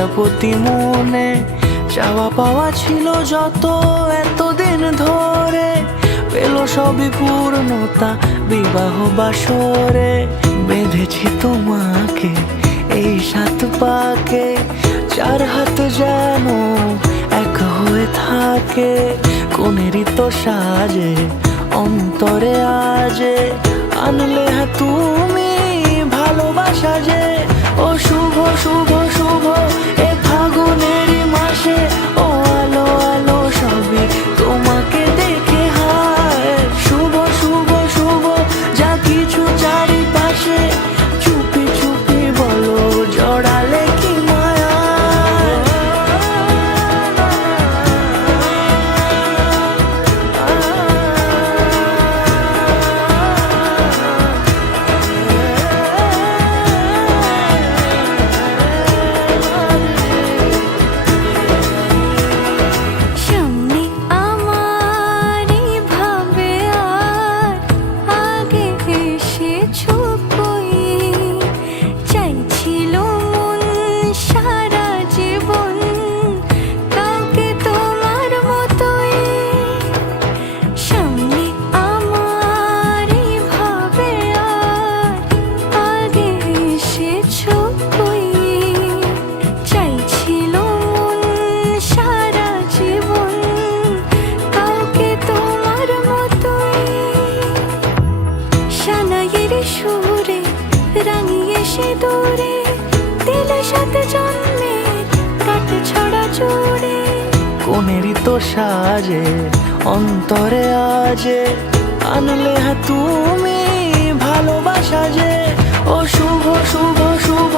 প্রজাপতি মনে চাওয়া পাওয়া ছিল যত এতদিন ধরে, পেল সবই পূর্ণতা বিবাহ বাসরে। বেঁধেছি তোমাকে এই 7 পাকে, 4 হাত যেন এক হয়ে থাকে। কোনেরই তো সাজে অন্তরে আজে, আনলে তুমি ভালোবাসা যে। ও শুভ শুভ শুভ এ ফাগুনেরই মাসে, ও আলো আলো সবই তোমাকে দেখে হায়। শুভ শুভ শুভ যা কিছু চারিপাশে, চুপি চুপি বলো জড়ালে কি মায়া। সুরে রাঙিয়ে সে দূরে দিলে 7 জন্মের কাট ছড়া জোড়ে। কোনেরই তো সাজে অন্তরে আজে, আনলে তুমি ভালোবাসা যে। ও শুভ শুভ শুভ